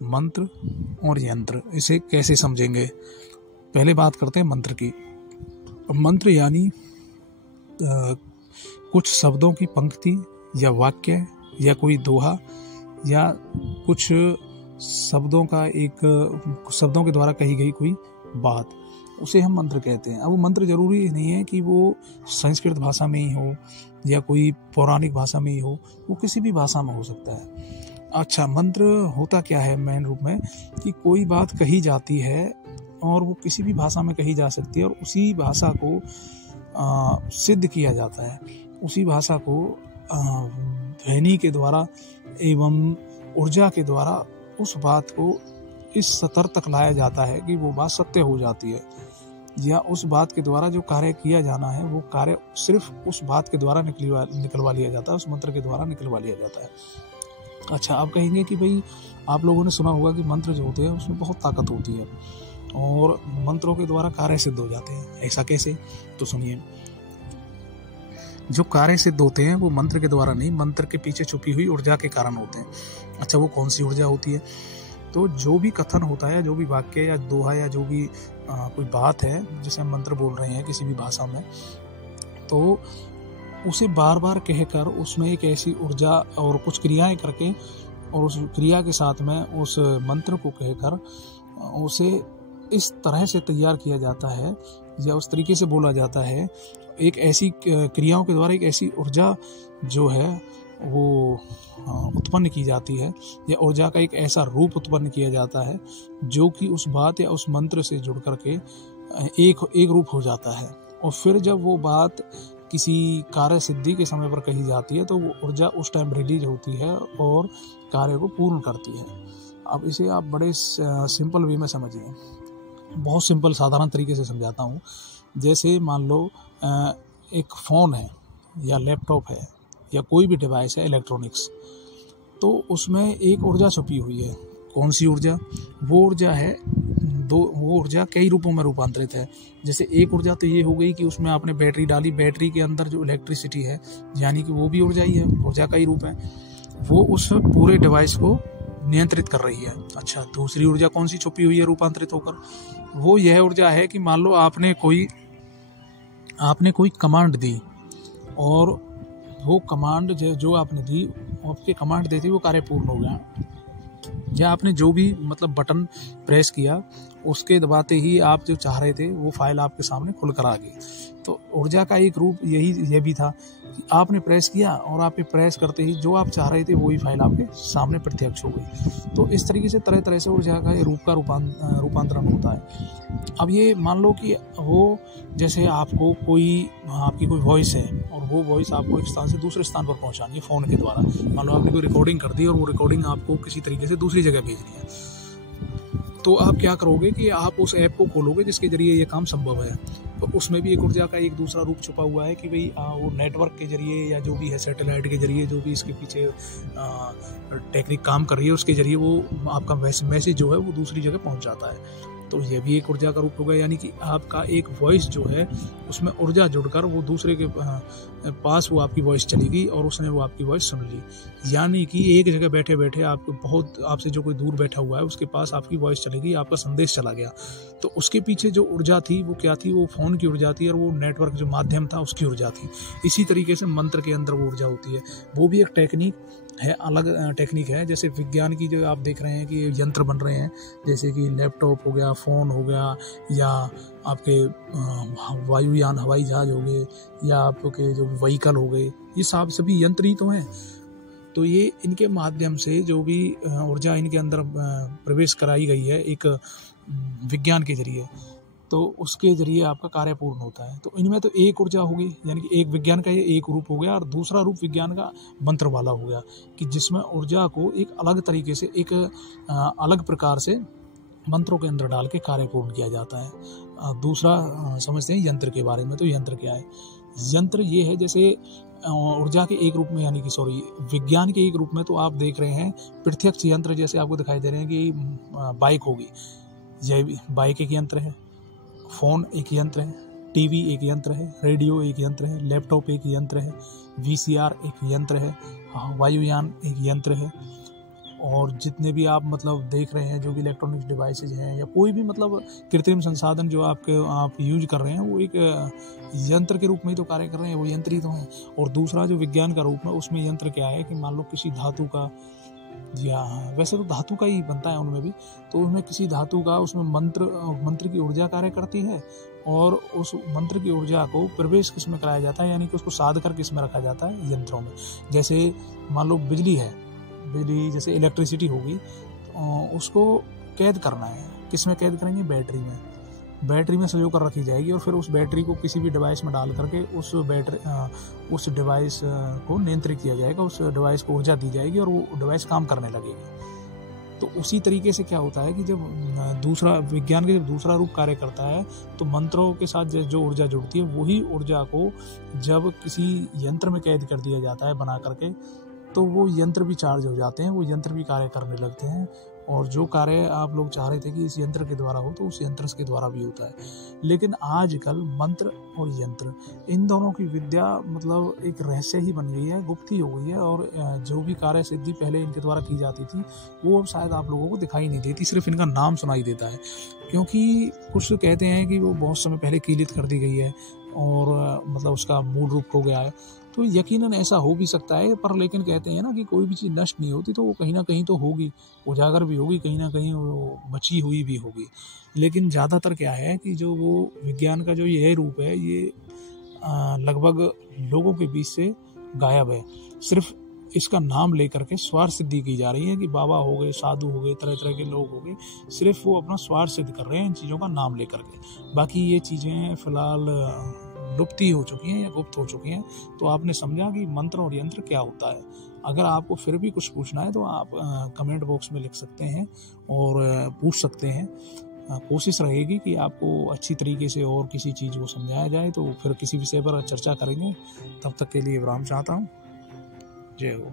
मंत्र और यंत्र, इसे कैसे समझेंगे। पहले बात करते हैं मंत्र की। मंत्र यानी कुछ शब्दों की पंक्ति या वाक्य या कोई दोहा या कुछ शब्दों के द्वारा कही गई कोई बात, उसे हम मंत्र कहते हैं। अब वो मंत्र जरूरी नहीं है कि वो संस्कृत भाषा में ही हो या कोई पौराणिक भाषा में ही हो, वो किसी भी भाषा में हो सकता है। अच्छा, मंत्र होता क्या है मेन रूप में कि कोई बात कही जाती है और वो किसी भी भाषा में कही जा सकती है और उसी भाषा को सिद्ध किया जाता है, उसी भाषा को ध्वनि के द्वारा एवं ऊर्जा के द्वारा उस बात को इस स्तर तक लाया जाता है कि वो बात सत्य हो जाती है, या उस बात के द्वारा जो कार्य किया जाना है वो कार्य सिर्फ उस बात के द्वारा निकलवा लिया जाता है, उस मंत्र के द्वारा निकलवा लिया जाता है। अच्छा, आप कहेंगे कि भाई आप लोगों ने सुना होगा कि मंत्र जो होते हैं उसमें बहुत ताकत होती है और मंत्रों के द्वारा कार्य सिद्ध हो जाते हैं। ऐसा कैसे? तो सुनिए, जो कार्य सिद्ध होते हैं वो मंत्र के द्वारा नहीं, मंत्र के पीछे छुपी हुई ऊर्जा के कारण होते हैं। अच्छा, वो कौन सी ऊर्जा होती है? तो जो भी कथन होता है, जो भी वाक्य या दोहा या जो भी कोई बात है जिसे हम मंत्र बोल रहे हैं किसी भी भाषा में, तो उसे बार बार कहकर उसमें एक ऐसी ऊर्जा और कुछ क्रियाएं करके और उस क्रिया के साथ में उस मंत्र को कहकर उसे इस तरह से तैयार किया जाता है या उस तरीके से बोला जाता है, एक ऐसी क्रियाओं के द्वारा एक ऐसी ऊर्जा जो है वो उत्पन्न की जाती है, या ऊर्जा का एक ऐसा रूप उत्पन्न किया जाता है जो कि उस बात या उस मंत्र से जुड़ करके एक रूप हो जाता है। और फिर जब वो बात किसी कार्य सिद्धि के समय पर कही जाती है तो वो ऊर्जा उस टाइम रिलीज होती है और कार्य को पूर्ण करती है। अब इसे आप बड़े सिंपल वे में समझिए, बहुत सिंपल साधारण तरीके से समझाता हूँ। जैसे मान लो एक फ़ोन है या लैपटॉप है या कोई भी डिवाइस है इलेक्ट्रॉनिक्स, तो उसमें एक ऊर्जा छुपी हुई है। कौन सी ऊर्जा? वो ऊर्जा है वो ऊर्जा कई रूपों में रूपांतरित है। जैसे एक ऊर्जा तो ये हो गई कि उसमें आपने बैटरी डाली, बैटरी के अंदर जो इलेक्ट्रिसिटी है यानी कि वो भी ऊर्जा ही है, ऊर्जा का ही रूप है, वो उस पूरे डिवाइस को नियंत्रित कर रही है। अच्छा, दूसरी ऊर्जा कौन सी छुपी हुई है रूपांतरित होकर? वो यह ऊर्जा है कि मान लो आपने कोई कमांड दी और वो कमांड जो आपने दी, आपके कमांड देती वो कार्य पूर्ण हो गया, या आपने जो भी मतलब बटन प्रेस किया उसके दबाते ही आप जो चाह रहे थे वो फाइल आपके सामने खुल कर आ गई। तो ऊर्जा का एक रूप यह भी था कि आपने प्रेस किया और आपके प्रेस करते ही जो आप चाह रहे थे वही फाइल आपके सामने प्रत्यक्ष हो गई। तो इस तरीके से तरह तरह से ऊर्जा का रूप का रूपांतरण होता है। अब ये मान लो कि वो जैसे आपकी कोई वॉइस है और वो वॉइस आपको एक स्थान से दूसरे स्थान पर पहुंचानी है फ़ोन के द्वारा। मान लो आपने कोई रिकॉर्डिंग कर दी और वो रिकॉर्डिंग आपको किसी तरीके से दूसरी जगह भेजनी है, तो आप क्या करोगे कि आप उस ऐप को खोलोगे जिसके जरिए ये काम संभव है। तो उसमें भी एक ऊर्जा का एक दूसरा रूप छुपा हुआ है कि भाई वो नेटवर्क के जरिए या जो भी है सैटेलाइट के जरिए, जो भी इसके पीछे टेक्निक काम कर रही है उसके जरिए वो आपका मैसेज जो है वो दूसरी जगह पहुंच जाता है। तो ये भी एक ऊर्जा का रूप होगा, यानी कि आपका एक वॉइस जो है उसमें ऊर्जा जुड़कर वो दूसरे के पास वो आपकी वॉइस चली गई और उसने वो आपकी वॉइस सुन ली। यानी कि एक जगह बैठे बैठे आपसे जो कोई दूर बैठा हुआ है उसके पास आपकी वॉइस चली गई, आपका संदेश चला गया। तो उसके पीछे जो ऊर्जा थी वो क्या थी? वो फ़ोन की ऊर्जा थी और वो नेटवर्क जो माध्यम था उसकी ऊर्जा थी। इसी तरीके से मंत्र के अंदर वो ऊर्जा होती है, वो भी एक टेक्निक है, अलग टेक्निक है। जैसे विज्ञान की जो आप देख रहे हैं कि यंत्र बन रहे हैं, जैसे कि लैपटॉप हो गया, फ़ोन हो गया, या आपके वायुयान हवाई जहाज हो गए, या आपके जो व्हीकल हो गए, ये सभी यंत्र ही तो हैं। तो ये इनके माध्यम से जो भी ऊर्जा इनके अंदर प्रवेश कराई गई है एक विज्ञान के जरिए, तो उसके जरिए आपका कार्य पूर्ण होता है। तो इनमें तो एक ऊर्जा होगी, यानी कि एक विज्ञान का ये एक रूप हो गया, और दूसरा रूप विज्ञान का मंत्र वाला हो गया कि जिसमें ऊर्जा को एक अलग तरीके से एक अलग प्रकार से मंत्रों के अंदर डाल के कार्य पूर्ण किया जाता है। दूसरा समझते हैं यंत्र के बारे में। तो यंत्र क्या है? यंत्र ये है जैसे ऊर्जा के एक रूप में, यानी कि विज्ञान के एक रूप में तो आप देख रहे हैं प्रत्यक्ष यंत्र जैसे आपको दिखाई दे रहे हैं कि बाइक होगी, यह बाइक एक यंत्र है, फ़ोन एक यंत्र है, टीवी एक यंत्र है, रेडियो एक यंत्र है, लैपटॉप एक यंत्र है, वीसीआर एक यंत्र है, वायुयान एक यंत्र है, और जितने भी आप मतलब देख रहे हैं जो भी इलेक्ट्रॉनिक्स डिवाइसेज हैं या कोई भी मतलब कृत्रिम संसाधन जो आप यूज कर रहे हैं वो एक यंत्र के रूप में ही तो कार्य कर रहे हैं, वो यंत्र ही तो हैं। और दूसरा जो विज्ञान का रूप है उसमें यंत्र क्या है कि मान लो किसी धातु का, या वैसे तो धातु का ही बनता है उनमें भी, तो उनमें किसी धातु का उसमें मंत्र की ऊर्जा कार्य करती है और उस मंत्र की ऊर्जा को प्रवेश किस में कराया जाता है, यानी कि उसको साध कर किस में रखा जाता है, यंत्रों में। जैसे मान लो बिजली है, बिजली जैसे इलेक्ट्रिसिटी होगी, उसको कैद करना है, किस में कैद करेंगे, बैटरी में। बैटरी में संजो कर रखी जाएगी और फिर उस बैटरी को किसी भी डिवाइस में डाल करके उस डिवाइस को नियंत्रित किया जाएगा, उस डिवाइस को ऊर्जा दी जाएगी और वो डिवाइस काम करने लगेगी। तो उसी तरीके से क्या होता है कि जब विज्ञान का जब दूसरा रूप कार्य करता है तो मंत्रों के साथ जो ऊर्जा जुड़ती है वही ऊर्जा को जब किसी यंत्र में कैद कर दिया जाता है बना करके, तो वो यंत्र भी चार्ज हो जाते हैं, वो यंत्र भी कार्य करने लगते हैं। और जो कार्य आप लोग चाह रहे थे कि इस यंत्र के द्वारा हो तो उस यंत्र के द्वारा भी होता है। लेकिन आजकल मंत्र और यंत्र, इन दोनों की विद्या मतलब एक रहस्य ही बन गई है, गुप्त ही हो गई है। और जो भी कार्य सिद्धि पहले इनके द्वारा की जाती थी वो अब शायद आप लोगों को दिखाई नहीं देती, सिर्फ इनका नाम सुनाई देता है। क्योंकि कुछ कहते हैं कि वो बहुत समय पहले कीलित कर दी गई है और मतलब उसका मूल रूप खो गया है, तो यकीनन ऐसा हो भी सकता है। पर लेकिन कहते हैं ना कि कोई भी चीज़ नष्ट नहीं होती, तो वो कहीं ना कहीं तो होगी, उजागर भी होगी, कहीं ना कहीं वो बची हुई भी होगी। लेकिन ज़्यादातर क्या है कि जो वो विज्ञान का जो यह रूप है ये लगभग लोगों के बीच से गायब है। सिर्फ इसका नाम लेकर के स्वार्थ सिद्धि की जा रही है कि बाबा हो गए, साधु हो गए, तरह तरह के लोग हो गए, सिर्फ वो अपना स्वार्थ सिद्ध कर रहे हैं इन चीज़ों का नाम लेकर के। बाकी ये चीज़ें फिलहाल लुप्ती हो चुकी हैं या गुप्त हो चुकी हैं। तो आपने समझा कि मंत्र और यंत्र क्या होता है। अगर आपको फिर भी कुछ पूछना है तो आप कमेंट बॉक्स में लिख सकते हैं और पूछ सकते हैं। कोशिश रहेगी कि आपको अच्छी तरीके से और किसी चीज़ को समझाया जाए, तो फिर किसी विषय पर चर्चा करेंगे। तब तक के लिए विराम चाहता हूँ। जय हो।